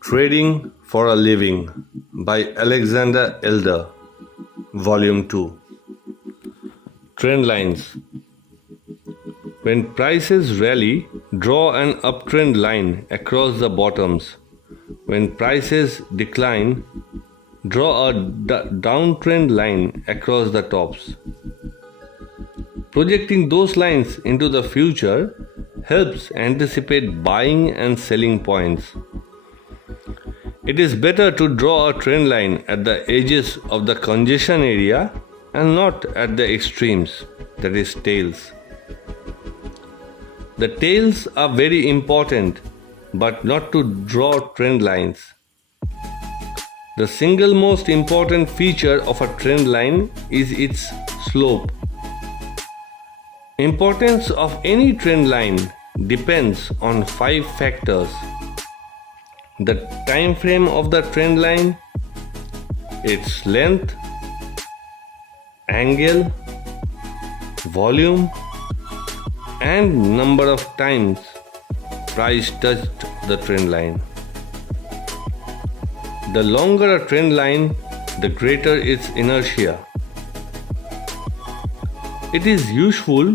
Trading for a Living by Alexander Elder, Volume 2. Trend lines. When prices rally, draw an uptrend line across the bottoms. When prices decline, draw a downtrend line across the tops. Projecting those lines into the future helps anticipate buying and selling points. It is better to draw a trend line at the edges of the congestion area and not at the extremes, that is, tails. The tails are very important, but not to draw trend lines. The single most important feature of a trend line is its slope. Importance of any trend line depends on 5 factors: the time frame of the trend line, its length, angle, volume, and number of times price touched the trend line. The longer a trend line, the greater its inertia. It is useful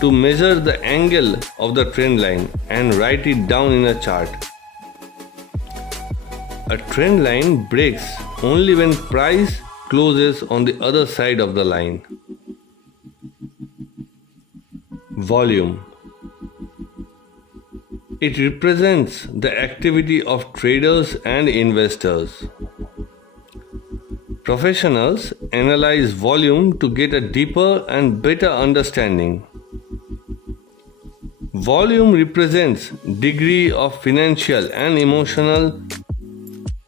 to measure the angle of the trend line and write it down in a chart. A trend line breaks only when price closes on the other side of the line. Volume. It represents the activity of traders and investors. Professionals analyze volume to get a deeper and better understanding. Volume represents degree of financial and emotional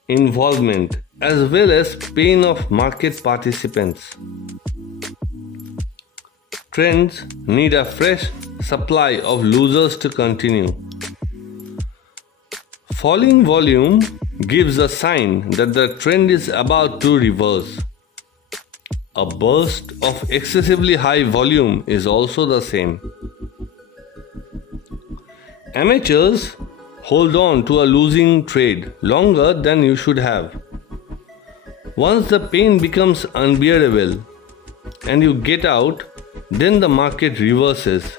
involvement as well as pain of market participants. Trends need a fresh supply of losers to continue. Falling volume gives a sign that the trend is about to reverse. A burst of excessively high volume is also the same. Amateurs hold on to a losing trade longer than you should have. Once the pain becomes unbearable and you get out, then the market reverses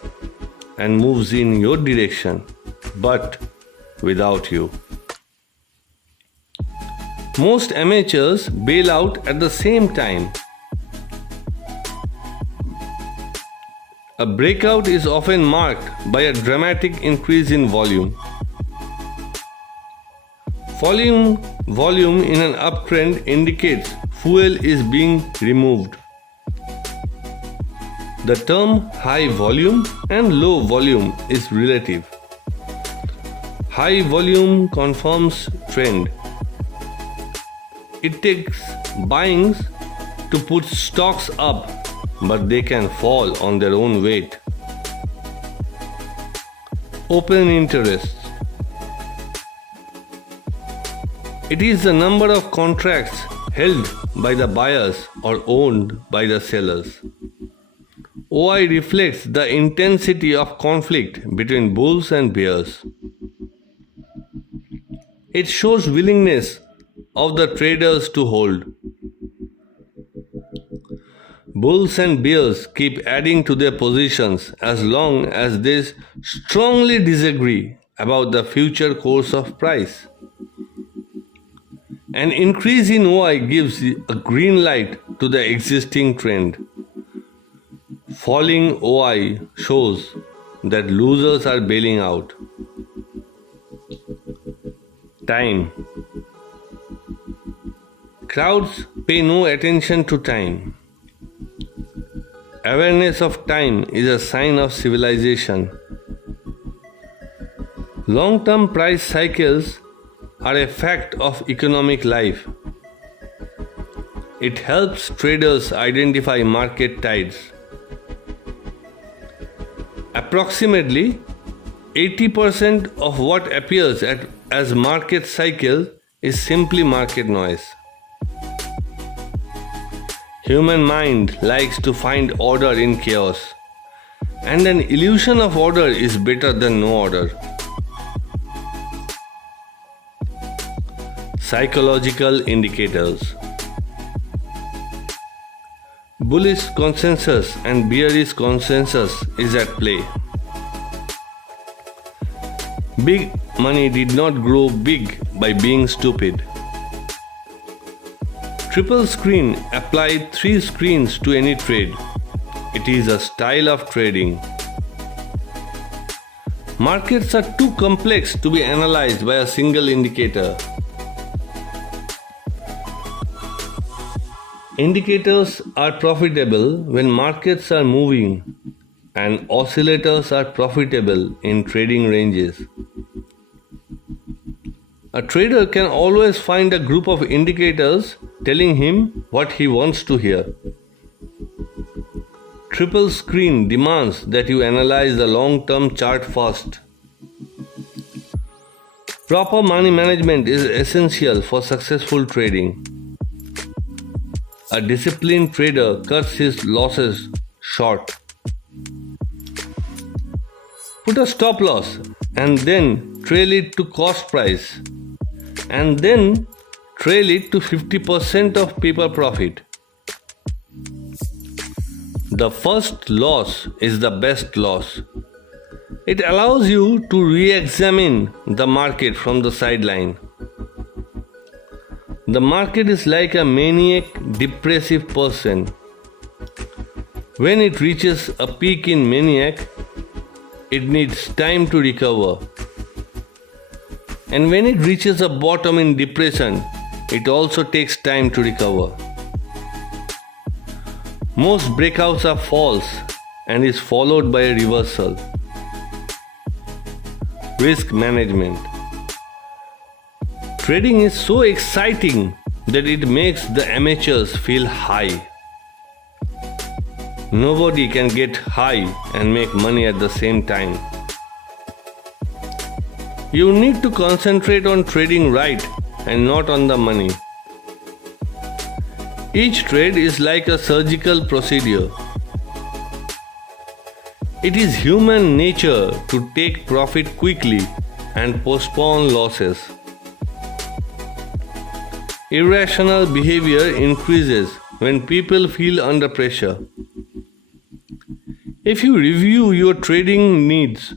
and moves in your direction, but without you. Most amateurs bail out at the same time. A breakout is often marked by a dramatic increase in volume. Falling volume in an uptrend indicates fuel is being removed. The term high volume and low volume is relative. High volume confirms trend. It takes buyings to put stocks up, but they can fall on their own weight. Open interest. It is the number of contracts held by the buyers or owned by the sellers. OI reflects the intensity of conflict between bulls and bears. It shows willingness of the traders to hold. Bulls and bears keep adding to their positions as long as they strongly disagree about the future course of price. An increase in OI gives a green light to the existing trend. Falling OI shows that losers are bailing out. Time. Crowds pay no attention to time. Awareness of time is a sign of civilization. Long-term price cycles are a fact of economic life. It helps traders identify market tides. Approximately 80% of what appears as market cycle is simply market noise. Human mind likes to find order in chaos, and an illusion of order is better than no order. Psychological indicators. Bullish consensus and bearish consensus is at play. Big money did not grow big by being stupid. Triple screen applied 3 screens to any trade. It is a style of trading. Markets are too complex to be analyzed by a single indicator. Indicators are profitable when markets are moving, and oscillators are profitable in trading ranges. A trader can always find a group of indicators telling him what he wants to hear. Triple screen demands that you analyze the long-term chart first. Proper money management is essential for successful trading. A disciplined trader cuts his losses short. Put a stop loss and then trail it to cost price, and then trail it to 50% of paper profit. The first loss is the best loss. It allows you to re-examine the market from the sideline. The market is like a maniac, depressive person. When it reaches a peak in maniac, it needs time to recover. And when it reaches a bottom in depression, it also takes time to recover. Most breakouts are false and is followed by a reversal. Risk management. Trading is so exciting that it makes the amateurs feel high. Nobody can get high and make money at the same time. You need to concentrate on trading right and not on the money. Each trade is like a surgical procedure. It is human nature to take profit quickly and postpone losses. Irrational behavior increases when people feel under pressure. If you review your trading needs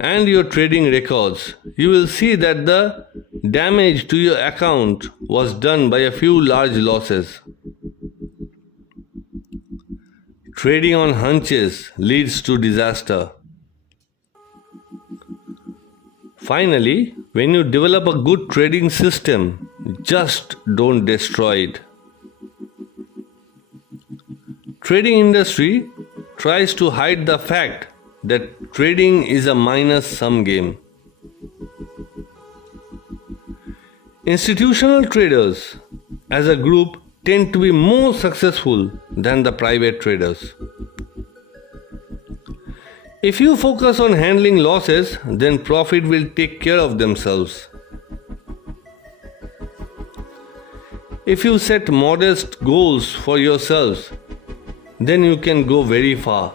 and your trading records, you will see that the damage to your account was done by a few large losses. Trading on hunches leads to disaster. Finally, when you develop a good trading system, just don't destroy it. Trading industry tries to hide the fact that trading is a minus-sum game. Institutional traders as a group tend to be more successful than the private traders. If you focus on handling losses, then profit will take care of themselves. If you set modest goals for yourselves, then you can go very far.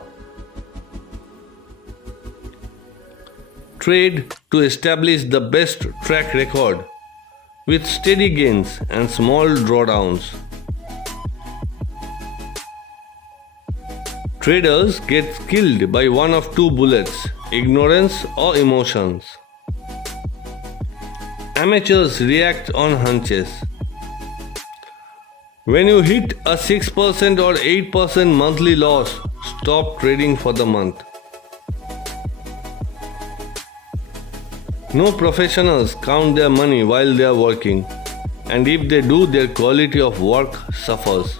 Trade to establish the best track record with steady gains and small drawdowns. Traders get killed by one of two bullets, ignorance or emotions. Amateurs react on hunches. When you hit a 6% or 8% monthly loss, stop trading for the month. No professionals count their money while they are working, and if they do, their quality of work suffers.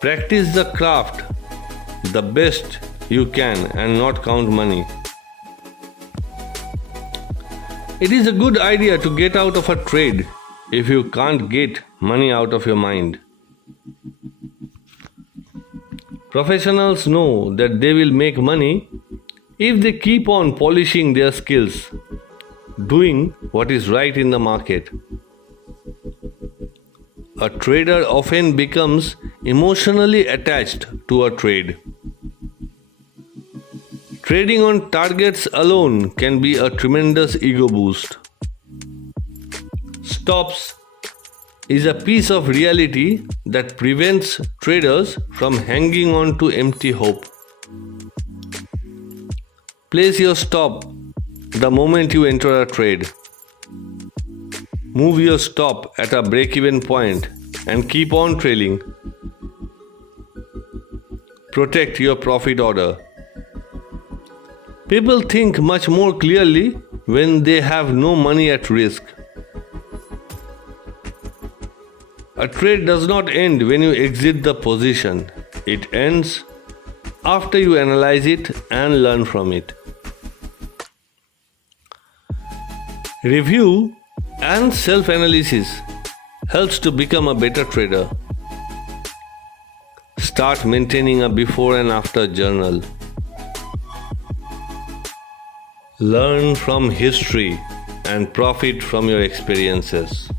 Practice the craft the best you can and not count money. It is a good idea to get out of a trade if you can't get money out of your mind. Professionals know that they will make money if they keep on polishing their skills, doing what is right in the market. A trader often becomes emotionally attached to a trade. Trading on targets alone can be a tremendous ego boost. Stops is a piece of reality that prevents traders from hanging on to empty hope. Place your stop the moment you enter a trade. Move your stop at a break-even point and keep on trailing. Protect your profit order. People think much more clearly when they have no money at risk. A trade does not end when you exit the position. It ends after you analyze it and learn from it. Review and self-analysis helps to become a better trader. Start maintaining a before and after journal. Learn from history and profit from your experiences.